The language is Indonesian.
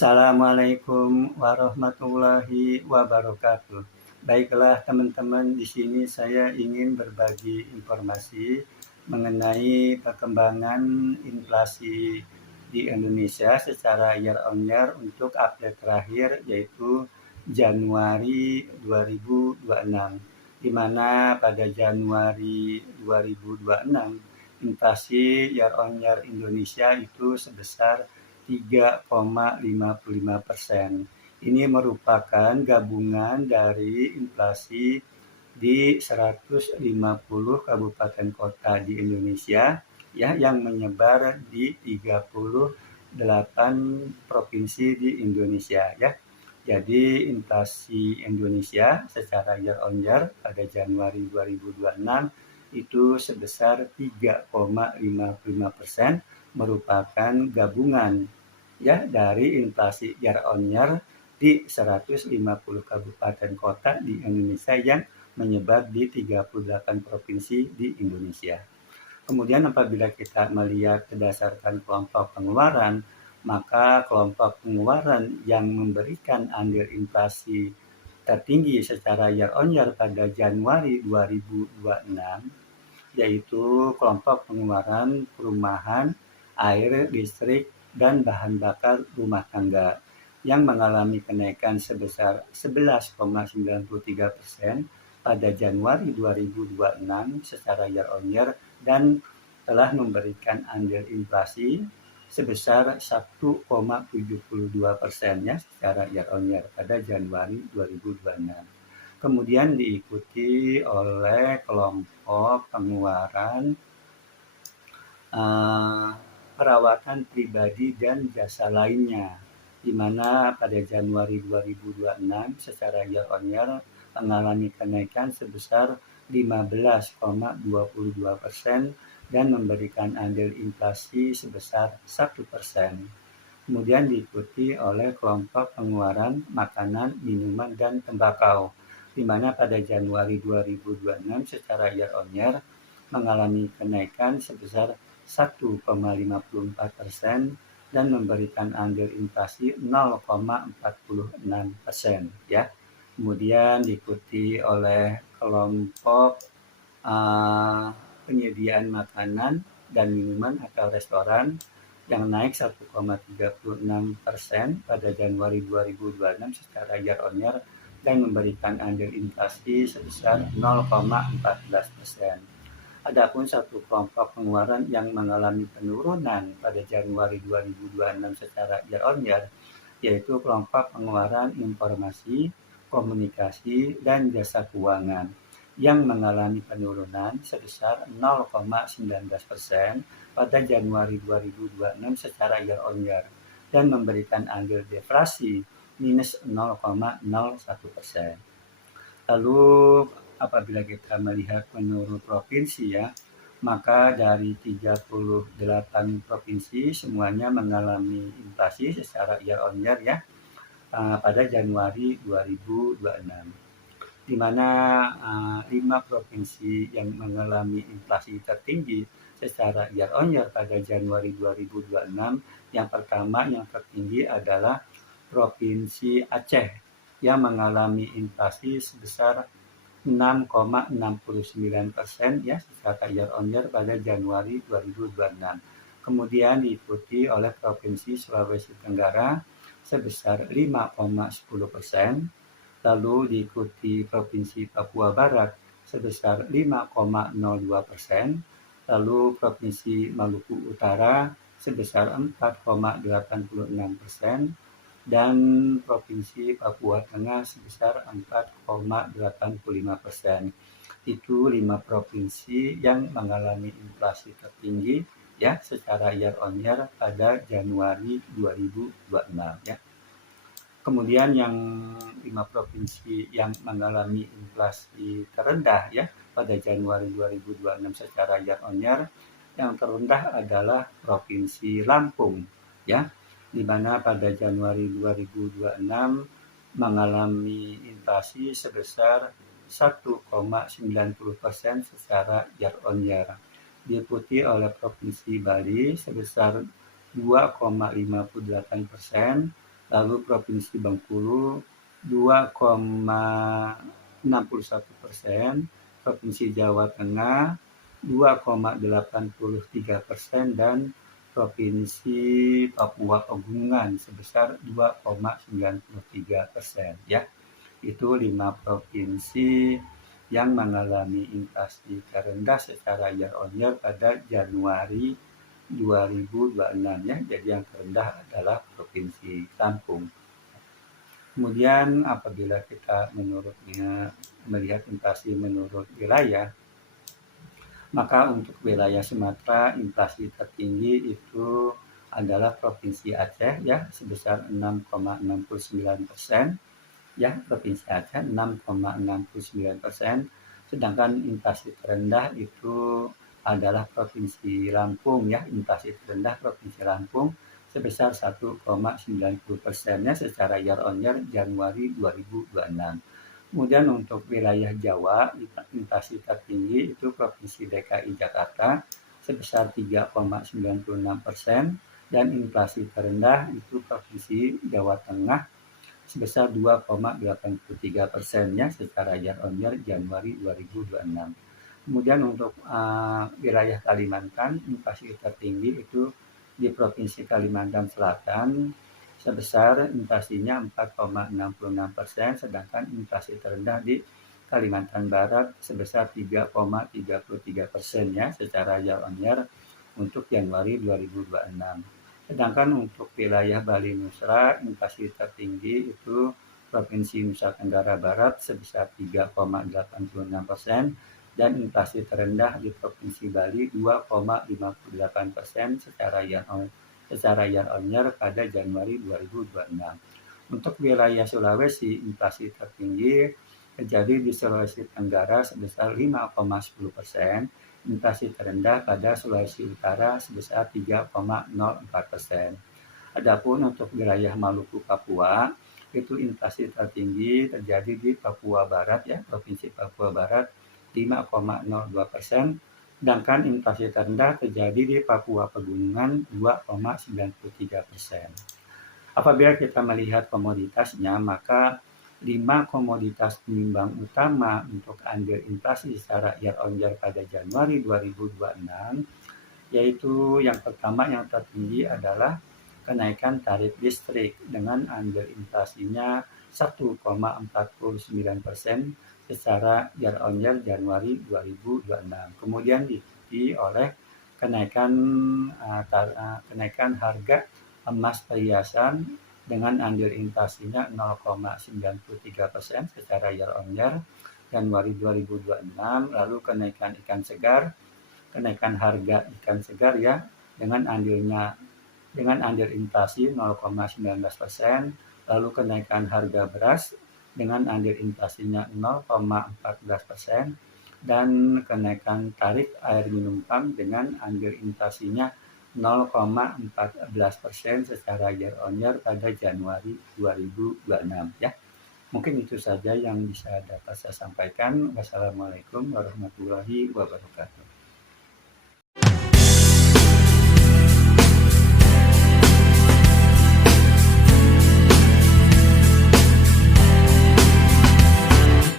Assalamualaikum warahmatullahi wabarakatuh. Baiklah teman-teman, di sini saya ingin berbagi informasi mengenai perkembangan inflasi di Indonesia secara year on year untuk update terakhir, yaitu Januari 2026, di mana pada Januari 2026 inflasi year on year Indonesia itu sebesar 3,55%. Ini merupakan gabungan dari inflasi di 150 kabupaten kota di Indonesia ya, yang menyebar di 38 provinsi di Indonesia ya. Jadi inflasi Indonesia secara year on year pada Januari 2026 itu sebesar 3,55%, merupakan gabungan ya dari inflasi year on year di 150 kabupaten kota di Indonesia yang menyebar di 38 provinsi di Indonesia. Kemudian apabila kita melihat berdasarkan kelompok pengeluaran, maka kelompok pengeluaran yang memberikan andil inflasi tertinggi secara year on year pada Januari 2026 yaitu kelompok pengeluaran perumahan, air, listrik, dan bahan bakar rumah tangga yang mengalami kenaikan sebesar 11,93% pada Januari 2026 secara year on year dan telah memberikan andil inflasi sebesar 1,72% ya secara year on year pada Januari 2026. Kemudian diikuti oleh kelompok pengeluaran perawatan pribadi dan jasa lainnya, di mana pada Januari 2026 secara year on year mengalami kenaikan sebesar 15,22% dan memberikan andil inflasi sebesar 1%. Kemudian diikuti oleh kelompok pengeluaran makanan, minuman, dan tembakau, di mana pada Januari 2026 secara year on year mengalami kenaikan sebesar 1,54% dan memberikan andil inflasi 0,46% ya. Kemudian diikuti oleh kelompok penyediaan makanan dan minuman atau restoran yang naik 1,36% pada Januari 2026 secara year on year dan memberikan andil inflasi sebesar 0,14%. Adapun satu kelompok pengeluaran yang mengalami penurunan pada Januari 2026 secara year on year, yaitu kelompok pengeluaran informasi, komunikasi, dan jasa keuangan yang mengalami penurunan sebesar 0,19% pada Januari 2026 secara year on year dan memberikan andil deflasi minus 0,01%. Lalu apabila kita melihat menurut provinsi ya, maka dari 38 provinsi semuanya mengalami inflasi secara year on year ya pada Januari 2026. Di mana 5 provinsi yang mengalami inflasi tertinggi secara year on year pada Januari 2026. Yang pertama yang tertinggi adalah Provinsi Aceh yang mengalami inflasi sebesar 6,69% ya secara year on year pada Januari 2026. Kemudian diikuti oleh Provinsi Sulawesi Tenggara sebesar 5,10%. Lalu diikuti Provinsi Papua Barat sebesar 5,02%, lalu Provinsi Maluku Utara sebesar 4,86%, dan Provinsi Papua Tengah sebesar 4,85%. Itu 5 provinsi yang mengalami inflasi tertinggi ya secara year on year pada Januari 2026 ya. Kemudian yang 5 provinsi yang mengalami inflasi terendah ya pada Januari 2026 secara year on year, yang terendah adalah Provinsi Lampung ya, di mana pada Januari 2026 mengalami inflasi sebesar 1,90% secara year on year. Diikuti oleh Provinsi Bali sebesar 2,58%, lalu Provinsi Bengkulu 2,61%, Provinsi Jawa Tengah 2,83%, dan Provinsi Papua Pegunungan sebesar 2,93%, ya. Itu 5 provinsi yang mengalami inflasi terendah secara year on year pada Januari 2026, ya. Jadi yang terendah adalah Provinsi Lampung. Kemudian apabila kita melihat inflasi menurut wilayah, maka untuk wilayah Sumatera inflasi tertinggi itu adalah Provinsi Aceh, ya, sebesar 6,69%, ya, Provinsi Aceh 6,69%. Sedangkan inflasi terendah itu adalah Provinsi Lampung, ya, inflasi terendah Provinsi Lampung sebesar 1,90%-nya secara year on year Januari 2026. Kemudian untuk wilayah Jawa, inflasi tertinggi itu Provinsi DKI Jakarta sebesar 3,96%, dan inflasi terendah itu Provinsi Jawa Tengah sebesar 2,83%-nya secara year on year Januari 2026. Kemudian untuk wilayah Kalimantan, inflasi tertinggi itu di Provinsi Kalimantan Selatan sebesar inflasinya 4,66%, sedangkan inflasi terendah di Kalimantan Barat sebesar 3,33%-nya secara year on year untuk Januari 2026. Sedangkan untuk wilayah Bali Nusra, inflasi tertinggi itu Provinsi Nusa Tenggara Barat sebesar 3,86%, dan inflasi terendah di Provinsi Bali 2,58% secara year on year pada Januari 2026. Untuk wilayah Sulawesi, inflasi tertinggi terjadi di Sulawesi Tenggara sebesar 5,10%, inflasi terendah pada Sulawesi Utara sebesar 3,04%. Adapun untuk wilayah Maluku Papua, itu inflasi tertinggi terjadi di Papua Barat, ya, Provinsi Papua Barat 5,02%, sedangkan inflasi terendah terjadi di Papua Pegunungan 2,93%. Apabila kita melihat komoditasnya, maka 5 komoditas penyumbang utama untuk andil inflasi secara year on year pada Januari 2026, yaitu yang pertama yang tertinggi adalah kenaikan tarif listrik dengan andil inflasinya 1,49% secara year on year Januari 2026. Kemudian diikuti oleh kenaikan harga emas perhiasan dengan andil inflasinya 0,93% secara year on year Januari 2026. Lalu kenaikan harga ikan segar, ya, dengan andil inflasi 0,19%, lalu kenaikan harga beras dengan andil inflasinya 0,14%, dan kenaikan tarif air minum PAM dengan andil inflasinya 0,14% secara year on year pada Januari 2026, ya. Mungkin itu saja yang bisa dapat saya sampaikan. Wassalamualaikum warahmatullahi wabarakatuh.